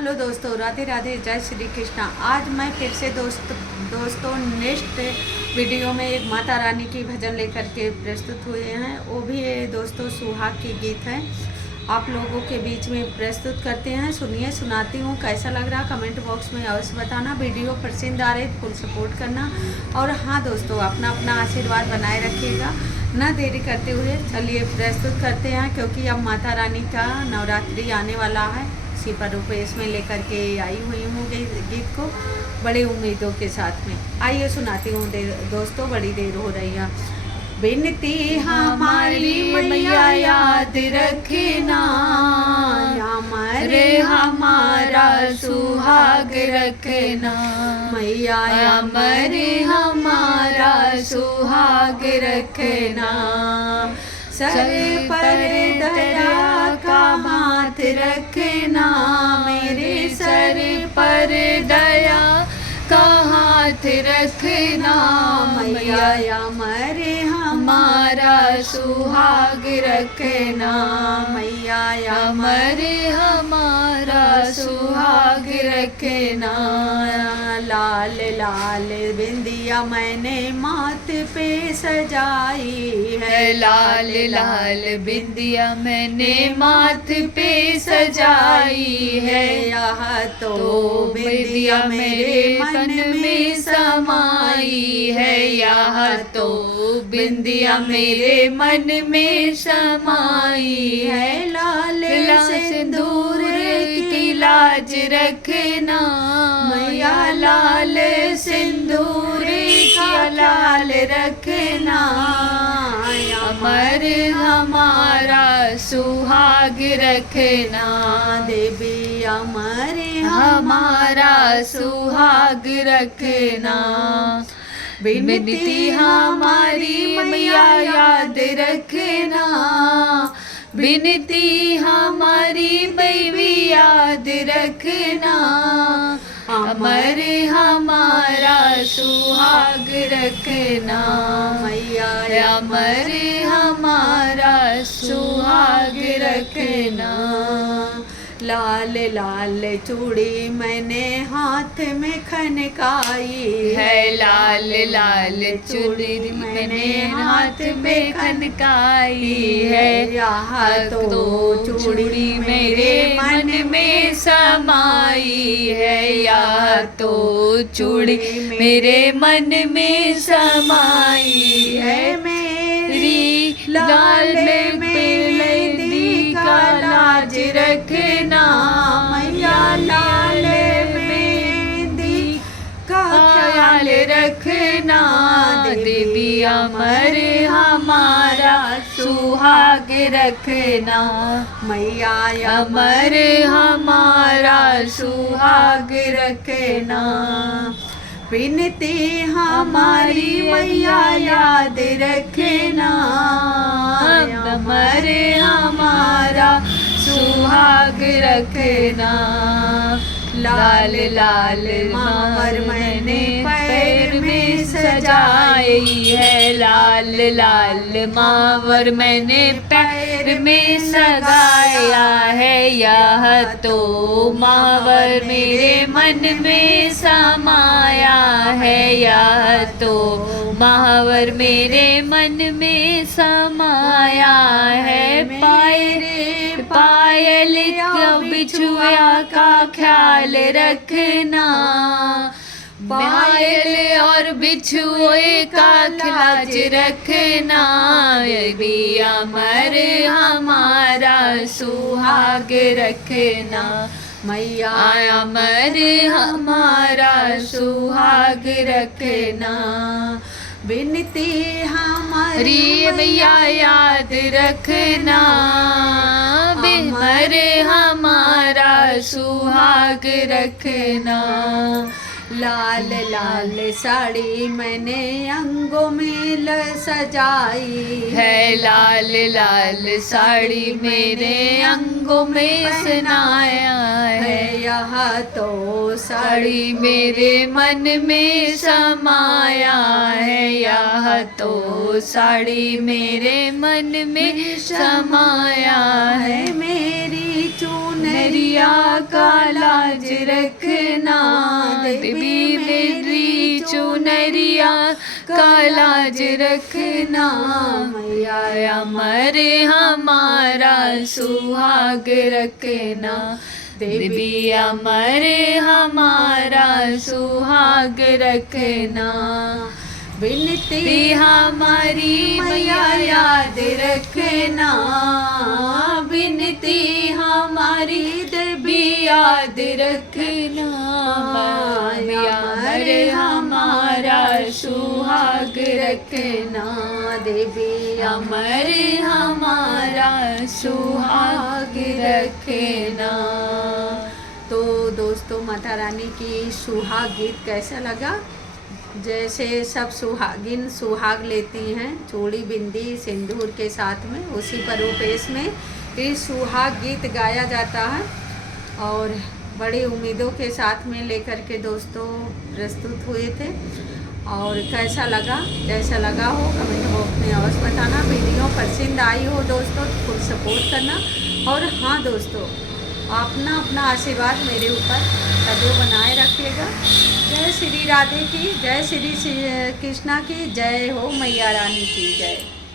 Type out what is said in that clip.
Hello दोस्तों, राधे राधे, जय श्री कृष्णा। आज मैं फिर से दोस्तों नेक्स्ट वीडियो में एक माता रानी की भजन लेकर के प्रस्तुत हुए हैं। वो भी दोस्तों सुहाग के गीत हैं, आप लोगों के बीच में प्रस्तुत करते हैं। सुनिए, सुनाती हूँ। कैसा लग रहा कमेंट बॉक्स में अवश्य बताना। वीडियो पसंद आ रही है फुल सपोर्ट करना। और हाँ दोस्तों, अपना अपना आशीर्वाद बनाए रखिएगा। ना देरी करते हुए चलिए प्रस्तुत करते हैं, क्योंकि अब माता रानी का नवरात्रि आने वाला है। इसी पर रूपेश में लेकर के आई हुई हूँ गीत को बड़ी उम्मीदों के साथ में। आइए सुनाती हूँ दोस्तों, बड़ी देर हो रही है। बिनती हमारी मैया याद रखना, रे हमारा सुहाग रखना, मैया मरे हमारा सुहाग रखना। सर पर दया का हाथ रखना, मेरे सर पर दया का हाथ रखना। मैया मरे हमारा सुहाग रखना, मैया मरे हमारा सुहाग रखना। लाल लाल बिंदिया मैंने माथ पे सजाई है, लाल लाल बिंदिया मैंने माथ पे सजाई है। यह तो बिंदिया मेरे मन में समाई है, यह तो बिंदिया मेरे मन में समाई है। लाल सिंदूर की लाज रखना, मैया लाल सिंदूर का लाल रखना। अमर हमारा सुहाग रखना, देवी अमर हमारा सुहाग रखना। बिनती हमारी मैया याद रखना, बिनती हमारी बेबी याद रखना। अमर हमारा सुहाग रखना, मैया अमर हमारा सुहाग रखना। लाल लाल चूड़ी मैंने हाथ में खनकाई है, लाल लाल चूड़ी मैंने हाथ में खनकाई है। यह तो चूड़ी मेरे मन में समाई है, यह तो चूड़ी मेरे मन में समाई है। मेरी लाल मेहंदी का लाज रखना, मैया लाल मेहंदी का ख्याल रखना। देवी अमर हमारा सुहाग रखना, मैया अमर हमारा सुहाग रखना। बिनती हमारी मैया याद रखना, अमर हमारा सुहाग रखना। लाल लाल मावर मैंने पैर में सजाई है, लाल लाल मावर मैंने पैर में सजाया है। यह तो मावर मेरे मन में समाया है, यह तो मावर मेरे मन में समाया है। पायल का बिछुआ का ख्याल रखना, पायल और बिछुए का लाज रखना। भी अमर हमारा सुहाग रखना, मैया अमर हमारा सुहाग रखना। बिनती हमारी मैया याद रखना, अमर हमारा सुहाग रखना। लाल लाल साड़ी मैंने अंगों में सजाई है, लाल लाल साड़ी मेरे अंगों में सनाया है। यह तो साड़ी मेरे मन में समाया है, यह तो साड़ी मेरे मन में समाया है। मेरी चुनरी नरिया का लाज रखना, देवी मेरी चुनरिया का लाज रखना, मैया अमर हमारा सुहाग रखना, देवी अमर हमारा सुहाग रखना, विनती हमारी मैया याद रखना, विनती हमारी देवी याद रखना, मैया अमर हमारा सुहाग रखना, देवी अमर हमारा सुहाग रखना। तो दोस्तों, माता रानी की सुहाग गीत कैसा लगा? जैसे सब सुहागिन सुहाग लेती हैं चूड़ी बिंदी सिंदूर के साथ में, उसी परिवेश में ये सुहाग गीत गाया जाता है और बड़ी उम्मीदों के साथ में लेकर के दोस्तों प्रस्तुत हुए थे। और कैसा लगा? जैसा लगा हो कमेंट बॉक्स में अवश्य बताना। वीडियो पसंद आई हो दोस्तों तो फुल सपोर्ट करना। और हाँ दोस्तों, अपना अपना आशीर्वाद मेरे ऊपर सदैव बनाए रखिएगा। जय श्री राधे की, जय श्री कृष्णा की, जय हो मैया रानी की जय।